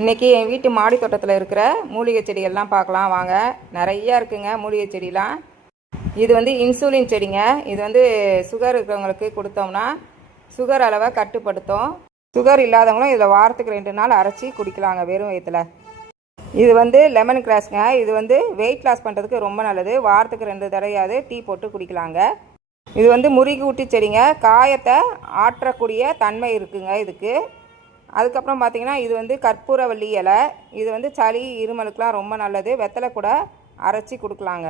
இன்றைக்கி என் வீட்டு மாடி தோட்டத்தில் இருக்கிற மூலிகை செடிகள்லாம் பார்க்கலாம் வாங்க. நிறையா இருக்குங்க மூலிகை செடிலாம். இது வந்து இன்சுலின் செடிங்க. இது வந்து சுகர் இருக்கிறவங்களுக்கு கொடுத்தோம்னா சுகர் அளவை கட்டுப்படுத்தும். சுகர் இல்லாதவங்களும் இதில் வாரத்துக்கு 2 நாள் அரைச்சி குடிக்கலாங்க வெறும் வயிற்றுல. இது வந்து லெமன் கிராஸ்ங்க. இது வந்து வெயிட் லாஸ் பண்ணுறதுக்கு ரொம்ப நல்லது. வாரத்துக்கு 2 தடவையாவது டீ போட்டு குடிக்கலாங்க. இது வந்து முறிகூட்டி செடிங்க. காயத்தை ஆற்றக்கூடிய தன்மை இருக்குங்க இதுக்கு. அதுக்கப்புறம் பார்த்திங்கன்னா இது வந்து கற்பூரவள்ளி இலை. இது வந்து சளி இருமலுக்கெலாம் ரொம்ப நல்லது. வெத்தலை கூட அரைச்சி கொடுக்கலாங்க.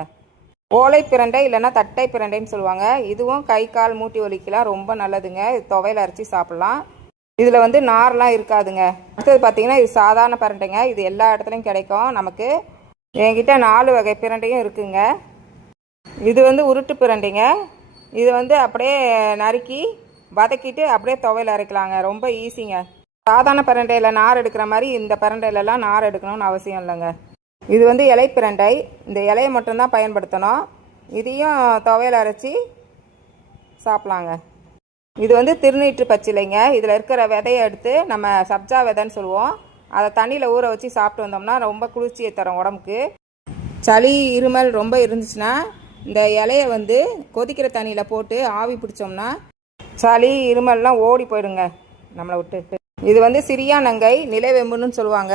ஓலை பிரண்டை இல்லைன்னா தட்டை பிரண்டைன்னு சொல்லுவாங்க. இதுவும் கை கால் மூட்டி வலிக்கெலாம் ரொம்ப நல்லதுங்க. இது துவையில் அரைச்சி சாப்பிட்லாம். இதில் வந்து நார்லாம் இருக்காதுங்க. அடுத்தது பார்த்திங்கன்னா இது சாதாரண பிரண்டைங்க. இது எல்லா இடத்துலையும் கிடைக்கும் நமக்கு. என்கிட்ட 4 வகை பிரண்டையும் இருக்குங்க. இது வந்து உருட்டு பிரண்டைங்க. இது வந்து அப்படியே நறுக்கி வதக்கிட்டு அப்படியே துவையில் அரைக்கலாங்க. ரொம்ப ஈஸிங்க. சாதாரண பிரண்டையில் நார் எடுக்கிற மாதிரி இந்த பிரண்டையிலலாம் நார் எடுக்கணும்னு அவசியம் இல்லைங்க. இது வந்து இலை பிரண்டை. இந்த இலையை மட்டும்தான் பயன்படுத்தணும். இதையும் துவையில் அரைச்சி சாப்பிட்லாங்க. இது வந்து திருநீற்று பச்சிலைங்க. இதில் இருக்கிற விதையை எடுத்து நம்ம சப்ஜா விதைன்னு சொல்லுவோம். அதை தண்ணியில் ஊற வச்சு சாப்பிட்டு வந்தோம்னா ரொம்ப குளிர்ச்சியை தரும் உடம்புக்கு. சளி இருமல் ரொம்ப இருந்துச்சுன்னா இந்த இலையை வந்து கொதிக்கிற தண்ணியில் போட்டு ஆவி பிடிச்சோம்னா சளி இருமல்லாம் ஓடி போயிடுங்க நம்மளை விட்டு. இது வந்து சிறியானங்கை நிலவேம்புன்னு சொல்லுவாங்க.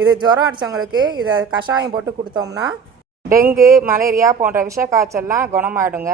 இது ஜுரம் அடித்தவங்களுக்கு இதை கஷாயம் போட்டு கொடுத்தோம்னா டெங்கு மலேரியா போன்ற விஷ காய்ச்சல்லாம் குணமாயிடுங்க.